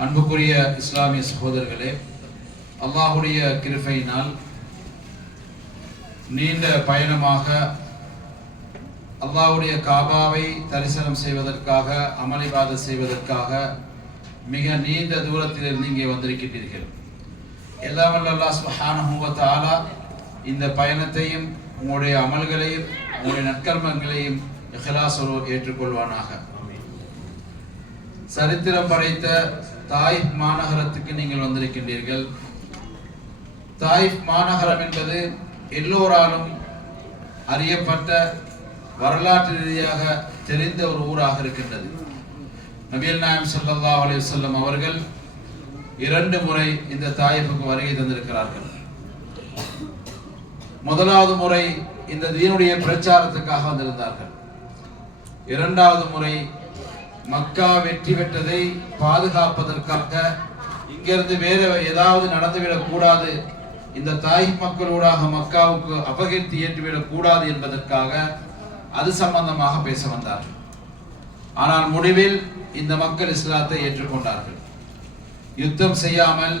அன்புக்குரிய இஸ்லாமிய சகோதரர்களே அல்லாஹுடைய கிருபையினால் நீண்ட பயணமாக அல்லாஹுடைய காபாவை தரிசனம் செய்வதற்காக அமளிபாத செய்வதற்காக மிக நீண்ட தூரத்திலிருந்து இங்கே வந்திருக்கின்றீர்கள். எல்லாம் அல்லா அல்லாஹ் சுப்ஹானஹு இந்த பயணத்தையும் உங்களுடைய அமல்களையும் உங்களுடைய நற்கர்மங்களையும் இஹ்லாஸோடு ஏற்றுக்கொள்வானாக. சரித்திரம் படைத்த தாயிஃப் மாநகரத்துக்கு நீங்கள் வந்திருக்கின்றீர்கள். தாயிஃப் மாநகரம் என்பது எல்லோராலும் அறியப்பட்ட வரலாற்று ரீதியாக தெரிந்த ஒரு ஊராக இருக்கின்றது. நபியல் நாயம் ஸல்லல்லாஹு அலைஹி வஸல்லம் அவர்கள் இரண்டு முறை இந்த தாயிஃபுக்கு வருகை தந்திருக்கிறார்கள். முதலாவது முறை இந்த தீனுடைய பிரச்சாரத்துக்காக வந்திருந்தார்கள். இரண்டாவது முறை மக்கா வெற்றி பெற்றதை பாதுகாப்பதற்காக இங்கிருந்து வேற ஏதாவது நடந்துவிடக் கூடாது. இந்த தாய் மக்களூடாக மக்காவுக்கு அபகீர்த்தி ஏற்றுவிடக் கூடாது என்பதற்காக அது சம்பந்தமாக பேச வந்தார்கள் ஆனால் முடிவில் இந்த மக்கள் இஸ்லாத்தை ஏற்றுக்கொண்டார்கள். யுத்தம் செய்யாமல்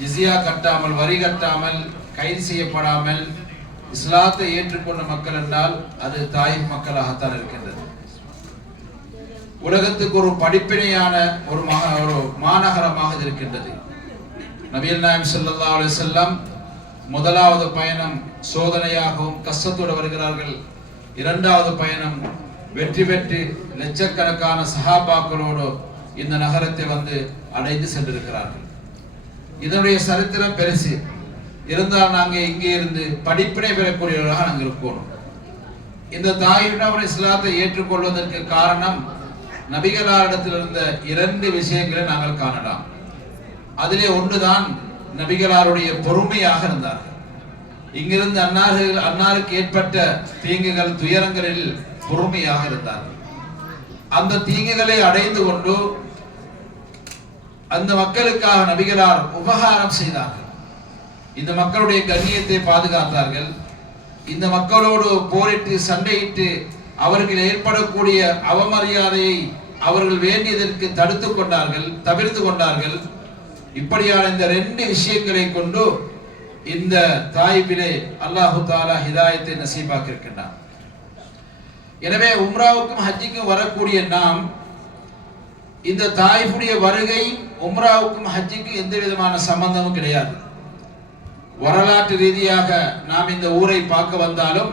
ஜிசியா கட்டாமல் வரி கட்டாமல் கைது செய்யப்படாமல் இஸ்லாத்தை ஏற்றுக்கொண்ட மக்கள் என்றால் அது தாய் மக்களாகத்தான் இருக்கின்றது. உலகத்துக்கு ஒரு படிப்பினையான ஒரு ஒரு மாநகரமாக இருக்கின்றது. நபியல் நாயம் ஸல்லல்லாஹு அலி செல்லம் முதலாவது பயணம் சோதனையாகவும் கஷ்டத்தோடு வருகிறார்கள். இரண்டாவது பயணம் வெற்றி பெற்று லட்சக்கணக்கான சகாபாக்களோடு இந்த நகரத்தை வந்து அடைந்து சென்றிருக்கிறார்கள். இதனுடைய சரித்திரம் பெருசு. இருந்தால் நாங்கள் இங்கே இருந்து படிப்பினை பெறக்கூடியவர்களாக நாங்கள் இருக்கணும் இந்த தாயினர் இஸ்லாத்தை ஏற்றுக்கொள்வதற்கு காரணம் நபிகளாரிடத்தில் இருந்த இரண்டு விஷயங்களை நாங்கள் காணலாம். அதிலே ஒன்றுதான் நபிகளாருடைய பொறுமையாக இருந்தார்கள் இங்கிருந்து அன்னார்கள் அன்னாருக்கு ஏற்பட்ட தீங்குகள் துயரங்களில் பொறுமையாக இருந்தார்கள் அந்த தீங்குகளை அடைந்து கொண்டு அந்த மக்களுக்காக நபிகளார் உபகாரம் செய்தார்கள். இந்த மக்களுடைய கண்ணியத்தை பாதுகாத்தார்கள். இந்த மக்களோடு போரிட்டு சண்டையிட்டு அவர்கள் ஏற்படக்கூடிய அவமரியாதையை அவர்கள் வேண்டியதற்கு தடுத்து கொண்டார்கள் தவிர்த்து கொண்டார்கள். இப்படியான இந்த ரெண்டு விஷயங்களை கொண்டு இந்த தாய்பிலே அல்லாஹு தாலா ஹிதாயத்தை நசீபாக்க இருக்கின்றான் எனவே உம்ராவுக்கும் ஹஜ்ஜிக்கும் வரக்கூடிய நாம் இந்த தாய்ஃபுடைய வருகை உம்ராவுக்கும் ஹஜ்ஜிக்கும் எந்த விதமான சம்பந்தமும் கிடையாது. வரலாற்று ரீதியாக நாம் இந்த ஊரை பார்க்க வந்தாலும்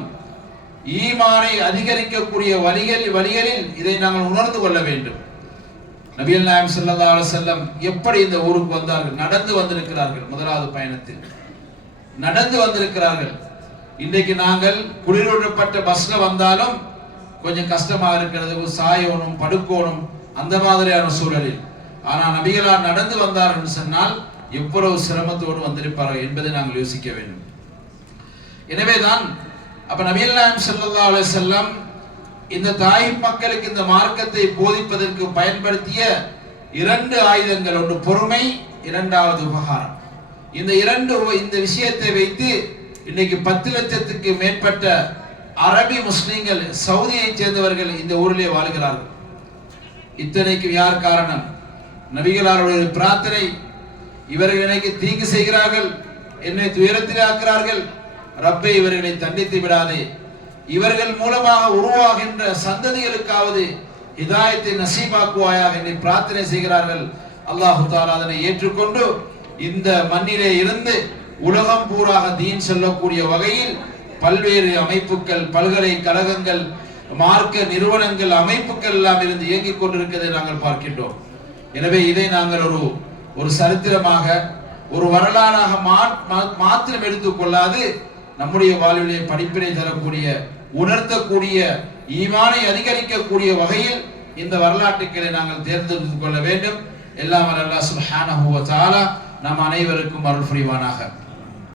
ஈமானை அதிகரிக்கக்கூடிய வழிகள் வழிகளில் இதை நாங்கள் உணர்ந்து கொள்ள வேண்டும். நபியல் நாயம் ஸல்லல்லாஹு செல்லம் எப்படி இந்த ஊருக்கு வந்தார்கள்? நடந்து வந்திருக்கிறார்கள் முதலாவது பயணத்தில். நடந்து வந்திருக்கிறார்கள். இன்றைக்கு நாங்கள் குளிரூட்டப்பட்ட பஸ்ல வந்தாலும் கொஞ்சம் கஷ்டமா இருக்கிறது. சாயோனும் படுக்கோனும் அந்த மாதிரியான சூழலில். ஆனால் நபிகளார் நடந்து வந்தார்கள் சொன்னால் எவ்வளவு சிரமத்தோடு வந்திருப்பார்கள் என்பதை நாங்கள் யோசிக்க வேண்டும். எனவேதான் அப்ப நபியல்லாம் நாயம் ஸல்லல்லாஹு செல்லம் இந்த தாய் மக்களுக்கு இந்த மார்க்கத்தை போதிப்பதற்கு பயன்படுத்திய இரண்டு ஆயுதங்கள். ஒன்று பொறுமை இரண்டாவது உபகாரம். இந்த இரண்டு இந்த விஷயத்தை வைத்து இன்னைக்கு பத்து லட்சத்துக்கு மேற்பட்ட அரபி முஸ்லீம்கள் சவுதியை சேர்ந்தவர்கள் இந்த ஊரிலே வாழ்கிறார்கள். இத்தனைக்கு யார் காரணம்? நபிகளாருடைய பிரார்த்தனை இவர்கள் எனக்கு தீங்கு செய்கிறார்கள் என்னை துயரத்தில் ஆக்கிறார்கள் ரப்பை இவர்களை தண்டித்து விடாதே. இவர்கள் மூலமாக உருவாகின்ற சந்ததிகளுக்காவது இதாயத்தை நசீபாக்குவாயாக என்னை பிரார்த்தனை செய்கிறார்கள். அல்லாஹு தாலா அதனை ஏற்றுக்கொண்டு இந்த மண்ணிலே இருந்து உலகம் பூராக தீன் செல்லக்கூடிய வகையில் பல்வேறு அமைப்புகள் பல்கலைக்கழகங்கள் மார்க்க நிறுவனங்கள் அமைப்புகள் எல்லாம் இருந்து இயங்கிக் கொண்டிருக்கிறதை நாங்கள் பார்க்கின்றோம். எனவே இதை நாங்கள் ஒரு ஒரு சரித்திரமாக ஒரு வரலாறாக மாத்திரம் எடுத்துக்கொள்ளாது நம்முடைய வாழ்விலே படிப்பினை தரக்கூடிய உணர்த்தக்கூடிய ஈமானை அதிகரிக்கக்கூடிய வகையில் இந்த வரலாற்றுக்களை நாங்கள் தேர்ந்தெடுத்துக் கொள்ள வேண்டும். எல்லாம் அல்லாஹ் சுப்ஹானஹு நம் அனைவருக்கும் அருள் புரிவானாக.